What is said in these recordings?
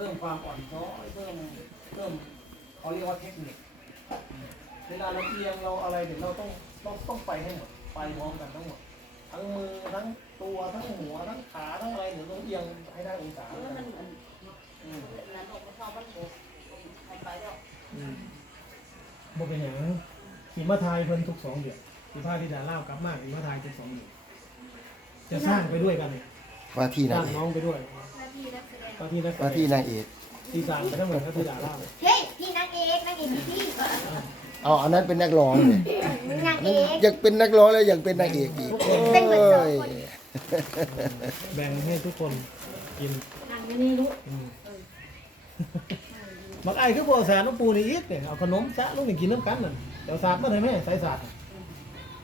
พิ่มความอ่อนช้อยเพิ่มเพิ่มเขาเรียกว่าเทคนิคเวลาเราเอียงเราอะไรเดี๋ยวเราต้องต้องต้องไปให้หมดไปพร้อมกันทั้งหมดทั้งมือทั้งตัวทั้งหัวทั้งขาทั้งอะไรเดี๋ยวต้องเอียงให้ได้องศาเออมันมันอืมนั้นออกมาเข้าบ้านโบไปไปแล้วบ่เป็นอย่างขี่มาทายเพิ่นทุกสองเดือนขี่พาที่ดาล่ากลับมากขี่มาทายทุกสองเดือนจะสร้างไปด้วยกันเนี่ย ว่าที่สนาร้างงเอน้อกงไปด้วยหน้าที่นักแสดง ก็ที่นักว่าที่นางเอกที่สร้างไปทั้งหมดก็ที่ดาล่าวเฮ้ย พี่นางเอกนางเอกพี่เอาอันนั้นเป็นนักร้องเลยนางอันเอนั้นก อยากเป็นนักร้องแล้วอยากเป็นนางเอกอีกโอ้เป็นเหมือนสองยคนแบ่งให้ทุกคนกินนางไม่นี่รู้อืมบักไอ้คือบ่เอาสารน้ำปูนี่อีกเนี่ยเอาขนมซะลูกนี่กินน้ำกันนั่นเดี๋ยวสาดมาได้ไหมใส่สาด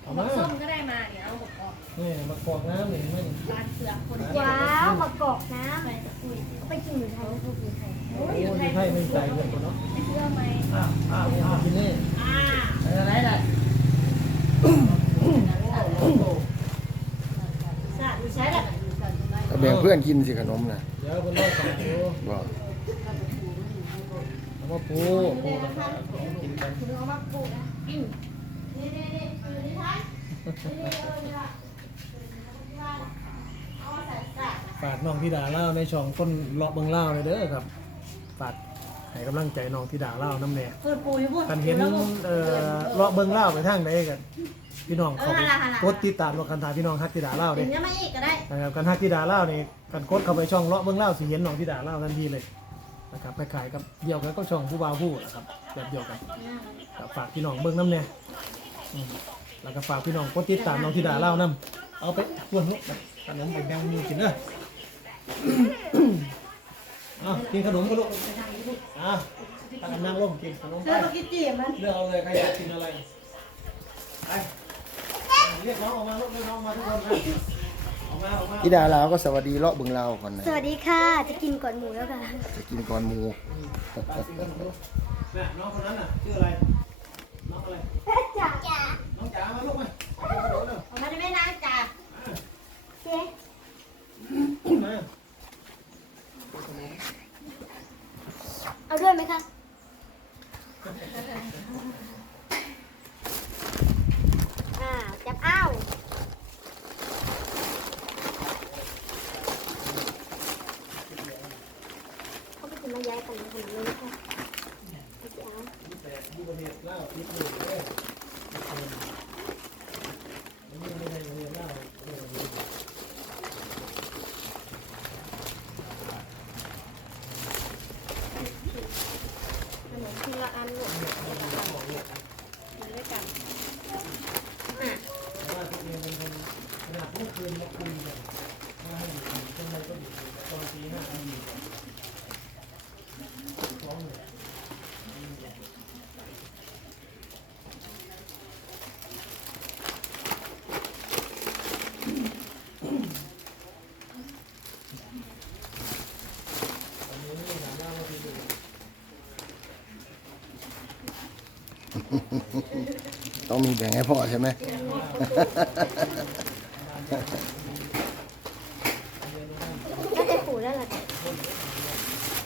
เอามา ส้มก็ได้มาเนี่ยเอาบอกออก นี่มาฟอกน้ำนี่ไม่ลานเสือกคนว้าวมากอกน้ำเอาไปกินอยู่ไทยแล้วก็กินไทยโอ้ยไม่ใช่ไม่ใส่เงินคนเนาะไปเชื่อไหมอ้าวอ้าวอ้าวกินนี่อ่าอะไรล่ะสาดอยู่ใช้แหละก็แบ่งเพื่อนกินสิขนมนะเดี๋ยวคนรอสั่งดูบอกแล้วก็ปูปูนะครับกินกันคุณเอามาปลูกนะอืมนี่นี่นี่อยู่ในท้ายนี่นี่เออนี่ละเอามาใส่ใส่ ฝากน้องธิดาเล่าในช่องคนเลาะเบิงเล่าเลยเด้อครับ ฝากให้กำลังใจน้องธิดาเล่าน้ำแน่เปิดปูอยู่พูดกันเห็นเอ่อเลาะเบิงเล่าไปทางใดกันพี่น้องเขาไปกดติดตามว่าคันถาพี่น้องฮักธิดาเล่าเป็เด้นยังไม่อีกก็ได้ นะครับกันฮักธิดาเล่านี่กันกดเข้าไปช่องเลาะเบิงเล่าสิเห็นน้องธิดาเล่าทันทีเลยนะครับคล้ายๆกับเดียวกันก็ช่องผู้บ่าวผู้นะครับแบบเดียวกันครับฝากพี่น้องเบิงน้ำแน่อืมแล้วก็ฝากพี่น้องกดติดตามน้องธิดาเล่านํ เอาไปกวนลูกขนมไปแบ่งมือกินเด้ออะกินขนมกันลูกอะตักนั่งร่มกินขนมเธไปอต้องกินจีบมันเลือกเอาเลยใครอยากกินอะไรไปเรียกน้องออกมาลูกเรียกน้องมาทุกคนนะออกมาออกมาธิดาลาวก็สวัสดีเลาะเบึงลาวก่อนนะสวัสดีค่ะ จะกินก่อนหมูแล้วค่ะ จะกินก่อนหมูตักกินขนมลูกแม่น้องคนนั้นน่ะชื่ออะไรน้องอะไรจ๋าจ๋าน้องจ๋ามาลูกมาเอาขนมเร็ว ออกมาได้ไหมนางจ่า เจ๊ มา เอาด้วยไหมคะอ่าจับอ้าวเขาไปกิน มะย้ายกันนะขนเลยค่ะเอาสิเอา แต่ยูบเนียเล่าพิษอยู่เลยนี่ไม่ใช่ยูบเนียเล่าเรื่องนี้ ขนมทีละอันลูกกินด้วยกันอะ แต่ว่าตัวเองเป็นคนขนาดเมื่อคืนมาคุยกันว่าให้อยู่ที่ทำไมก็อยู่ที่ตอนตีห้าตีร้องเลย ต้องมีแบ่งให้พ่อใช่ไหมน่าจะขู่แล้วล่ะ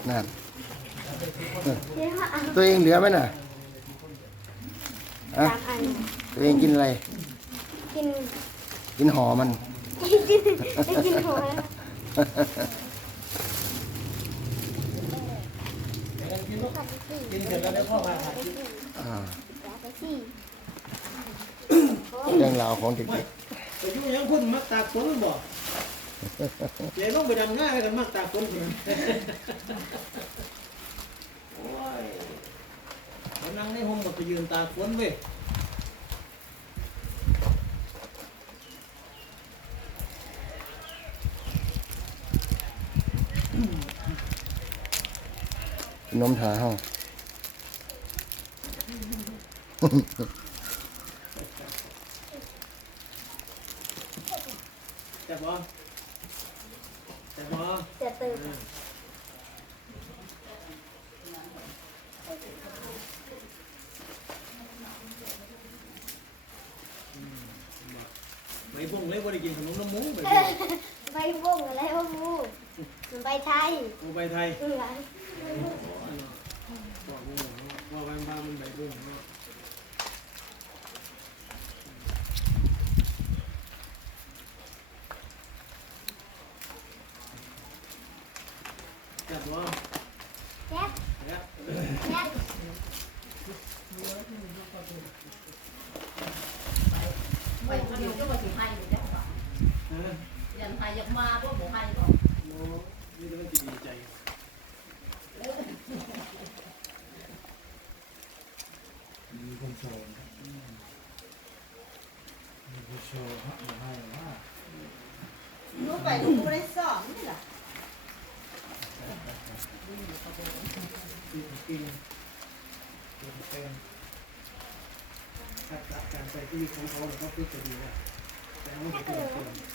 นั่นเจ๊ค่ะอะตัวเองเหลือไหมน่ะอะสามอัน ตัวเองกินอะไร กิน กินห่อมัน กินได้กินหัวแล้ว กินเสร็จแล้วได้พ่อมาหาที่อ่าเรื่องราวของเด็กแต่ยุ่งยังพุ่นมักตากฝนบ่เจ๊ต้องไปดำหน้าให้กันมักตากฝนคนโอ้ยนั่งในห้องก็ไปยืนตากฝนเว้ย นนมถาเฮาแต่บ่แต่บ่จะตื่นไม่บ่งเลยบ่ได้กินขนมน้ำหมูไปไปบ่งอะไรวะมูมันไปไทยโอไปไทยเออ บอกมึงว่าบ้านบ้านมันใบบุ้งเนาะจัดว่า แซ่บ เนี่ย แซ่บ ไปคนเดียวก็มาสิให้อยู่แล้วค่ะ นะ ยันให้อยากมาพวกหมูให้ก่อนโอ้นี่ต้องดีใจมีคนโชว์มีคนโชว์ให้ให้ว่ารู้ไปรู้ไม่ได้สอนนี่แหละคือกินคือเป็นการการใส่ที่ของเขาเขาคือจะดีนะแต่เขาไม่เป็น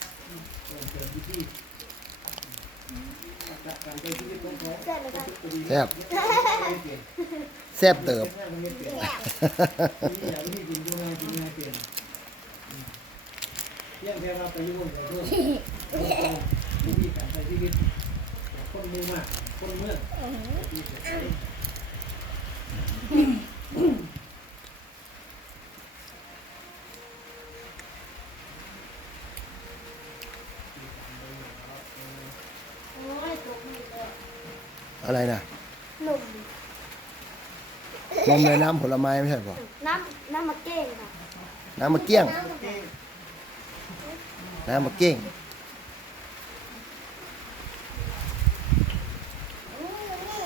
แซ่บเลยค่ะก็ดีแซ่บไม่เปลี่ยนแซ่บเติบไม่เปลี่ยนนี่อย่างที่กินด้วยกินไม่เปลี่ยนเพียงแค่ว่าไปยุ่งกับเพื่อนวิธีการใช้ชีวิตคนมือมากคนเมื่อที่จะใช้ โอ้ยตกนี่เลย อะไรนะหนุ่มนมในน้ำผลไม้ไม่ใช่ป่ะน้ำน้ำมะเก้งค่ะน้ำมะเกี้ยง น้ำมะเก้งน้ำมะเก้งอืมนี่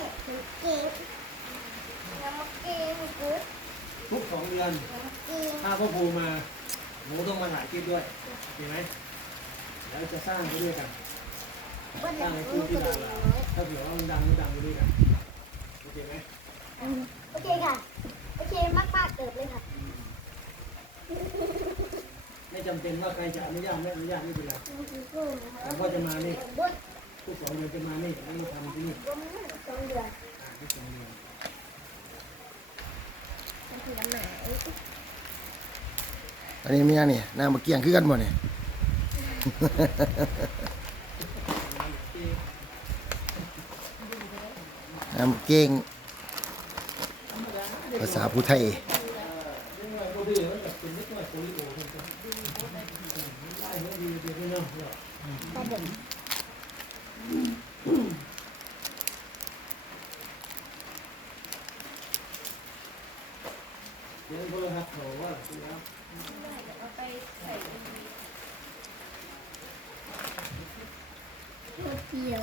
เก่งน้ำมะเก้งกุดทุกสองเดือนน้ำมะเก้งถ้าพ่อภูมาหนูต้องมาถ่ายคลิปด้วยโอเคไหมแล้วจะสร้างไปด้วยกันบ้านสร้างไหนให้รู้คู่ตัที่วดาน้ราอย ถ้าเผื่อว่ามันดังมันดังไปด้วยกันโอเคไหมโอเคค่ะ โอเคมากมากๆเกิดเลยค่ะ ไม่จำเป็นว่าใครจะอนุญาตไม่อนุญาตไม่เป็นไรมันคือกุ้งนะคะแต่ว่าจะมานี่บดทุกสองเดือนจะมานี่แล้วมาทำที่นี่บดสองเดือนอ่าทุกสองเดือนมันคือน้ำหมาอันนี้มีอย่างนี่น้ำมะเกี้ยงคือกันบ่เนี่ย น้ำมะเก้งภาษาผู้ไทย เรื่องอะไรก็ดื้อมันแบบเป็นนิดหน่อยโปลิโอคนจะไล่ไม่ดีเดี๋ยว